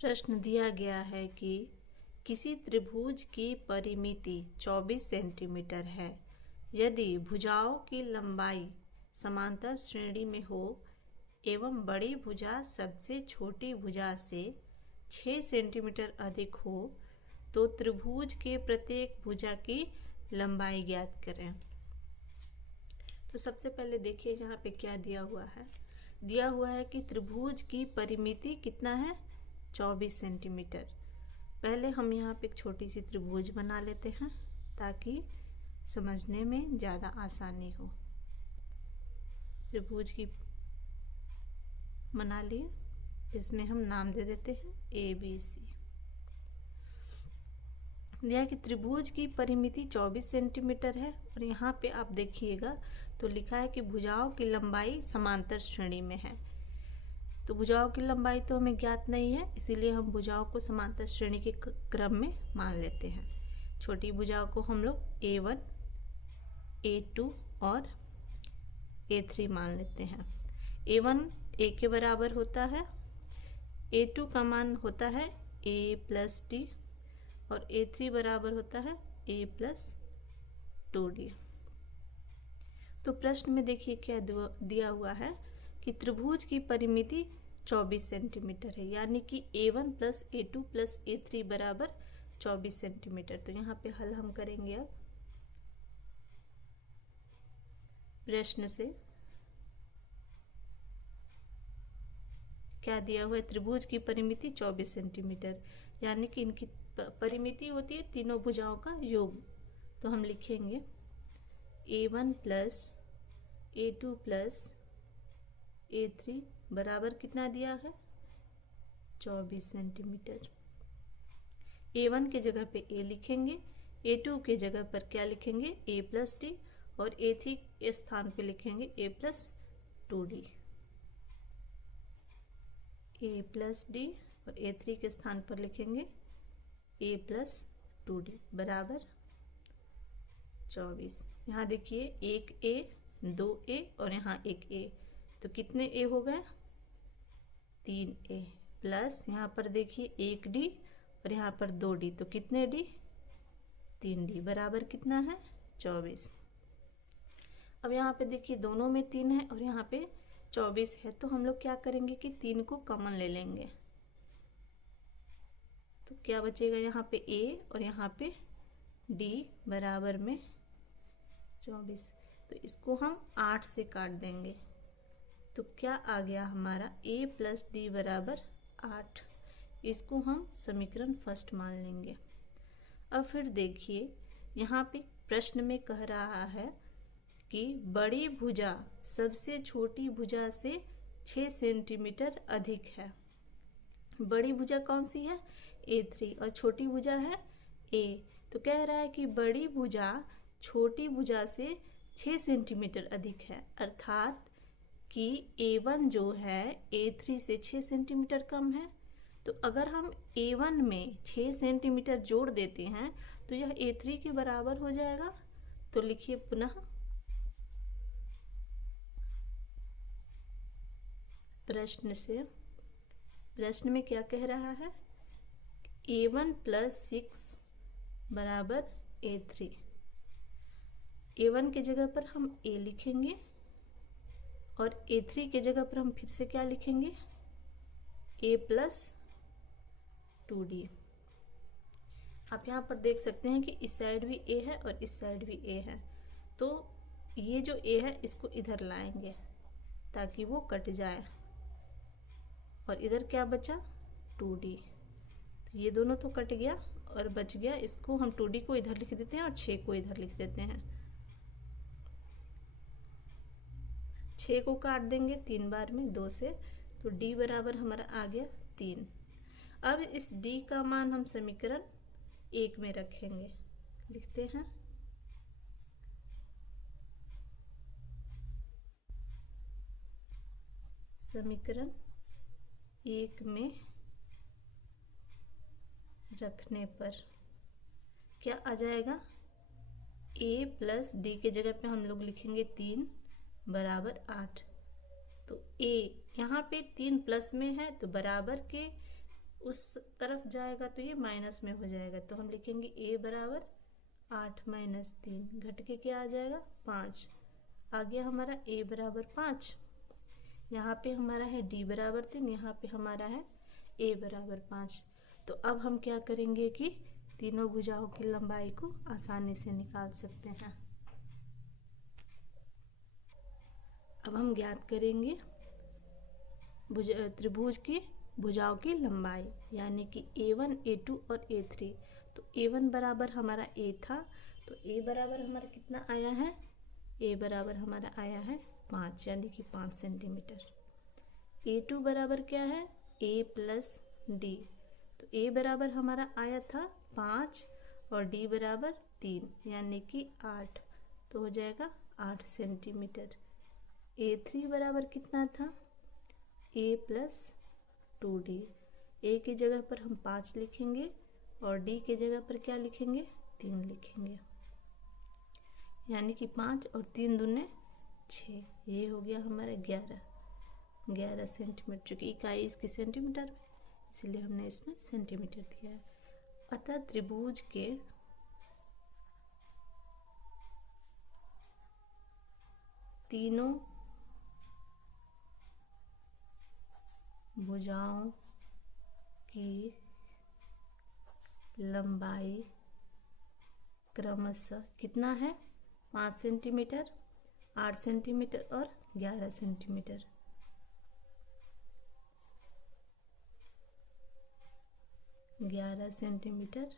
प्रश्न दिया गया है कि किसी त्रिभुज की परिमिति 24 सेंटीमीटर है। यदि भुजाओं की लंबाई समांतर श्रेणी में हो एवं बड़ी भुजा सबसे छोटी भुजा से 6 सेंटीमीटर अधिक हो तो त्रिभुज के प्रत्येक भुजा की लंबाई ज्ञात करें। तो सबसे पहले देखिए यहाँ पे क्या दिया हुआ है। दिया हुआ है कि त्रिभुज की परिमिति कितना है, 24 सेंटीमीटर। पहले हम यहाँ पे एक छोटी सी त्रिभुज बना लेते हैं ताकि समझने में ज़्यादा आसानी हो। त्रिभुज की बना लिए, इसमें हम नाम दे देते हैं ABC। दिया कि त्रिभुज की परिमिति 24 सेंटीमीटर है और यहाँ पे आप देखिएगा तो लिखा है कि भुजाओं की लंबाई समांतर श्रेणी में है। तो भुजाओं की लंबाई तो हमें ज्ञात नहीं है, इसीलिए हम भुजाओं को समांतर श्रेणी के क्रम में मान लेते हैं। छोटी भुजाओं को हम लोग A1, A2 और A3 मान लेते हैं। A1 A के बराबर होता है, A2 का मान होता है A प्लस D और A3 बराबर होता है A प्लस 2D। तो प्रश्न में देखिए क्या दिया हुआ है कि त्रिभुज की परिमिति 24 सेंटीमीटर है, यानी कि A1 plus A2 plus A3 बराबर 24 सेंटीमीटर। तो यहाँ पे हल हम करेंगे अब प्रश्न से। क्या दिया हुआ है, त्रिभुज की परिमिति 24 सेंटीमीटर, यानी कि इनकी परिमिति होती है तीनों भुजाओं का योग। तो हम लिखेंगे A1 plus A2 plus A3 बराबर कितना दिया है, 24 सेंटीमीटर। A1 के जगह पे A लिखेंगे, A2 के जगह पर क्या लिखेंगे, A प्लस D और A3 के स्थान पे लिखेंगे A plus 2D। A plus D और A3 के स्थान पर लिखेंगे A प्लस 2D बराबर 24। यहाँ देखिए एक A, 2A और यहाँ एक A, तो कितने A हो गए, 3A प्लस यहाँ पर देखिए 1D और यहाँ पर 2D, तो कितने D, 3D बराबर कितना है, 24। अब यहाँ पे देखिए दोनों में 3 है और यहाँ पे 24 है, तो हम लोग क्या करेंगे कि 3 को कॉमन ले लेंगे। तो क्या बचेगा, यहाँ पे A और यहाँ पे D बराबर में 24। तो इसको हम 8 से काट देंगे, तो क्या आ गया हमारा A प्लस D बराबर 8। इसको हम समीकरण फर्स्ट मान लेंगे। अब फिर देखिए यहाँ पे प्रश्न में कह रहा है कि बड़ी भुजा सबसे छोटी भुजा से 6 सेंटीमीटर अधिक है। बड़ी भुजा कौन सी है, A3 और छोटी भुजा है A। तो कह रहा है कि बड़ी भुजा छोटी भुजा से 6 सेंटीमीटर अधिक है, अर्थात कि A1 जो है A3 से 6 सेंटीमीटर कम है। तो अगर हम A1 में 6 सेंटीमीटर जोड़ देते हैं तो यह A3 के बराबर हो जाएगा। तो लिखिए पुनः, प्रश्न में क्या कह रहा है, A1 प्लस 6 बराबर A3। A1 के जगह पर हम A लिखेंगे और A3 के जगह पर हम फिर से क्या लिखेंगे, A प्लस 2D। आप यहाँ पर देख सकते हैं कि इस साइड भी A है और इस साइड भी A है, तो ये जो A है इसको इधर लाएंगे ताकि वो कट जाए और इधर क्या बचा, 2D। तो ये दोनों तो कट गया और बच गया, इसको हम 2D को इधर लिख देते हैं और 6 को इधर लिख देते हैं। 6 को काट देंगे 3 बार में 2 से, तो D बराबर हमारा आ गया 3। अब इस D का मान हम समीकरण 1 में रखेंगे, लिखते हैं समीकरण 1 में रखने पर क्या आ जाएगा, A प्लस D के जगह पे हम लोग लिखेंगे 3 बराबर 8। तो A यहाँ पे 3 प्लस में है तो बराबर के उस तरफ जाएगा तो ये माइनस में हो जाएगा, तो हम लिखेंगे a बराबर 8 माइनस 3, घट के क्या आ जाएगा 5। आ गया हमारा a बराबर 5। यहाँ पे हमारा है d बराबर 3, यहाँ पे हमारा है a बराबर 5। तो अब हम क्या करेंगे कि तीनों भुजाओं की लंबाई को आसानी से निकाल सकते हैं। अब हम ज्ञात करेंगे त्रिभुज की भुजाओं की लंबाई, यानी कि a1, a2 और a3। तो a1 बराबर हमारा a था, तो a बराबर हमारा कितना आया है, a बराबर हमारा आया है 5, यानी कि 5 सेंटीमीटर। a2 बराबर क्या है, a प्लस d। तो a बराबर हमारा आया था 5 और d बराबर 3, यानी कि 8, तो हो जाएगा 8 सेंटीमीटर। a3 बराबर कितना था, a प्लस 2d। a की जगह पर हम 5 लिखेंगे और d की जगह पर क्या लिखेंगे, 3 लिखेंगे, यानी कि 5 और 3 दूने 6। ये हो गया हमारा 11 सेंटीमीटर। चूँकि इकाई इसकी सेंटीमीटर में, इसलिए हमने इसमें सेंटीमीटर दिया है। अतः त्रिभुज के तीनों भुजाओं की लंबाई क्रमशः कितना है, 5 सेंटीमीटर, 8 सेंटीमीटर और 11 सेंटीमीटर। 11 सेंटीमीटर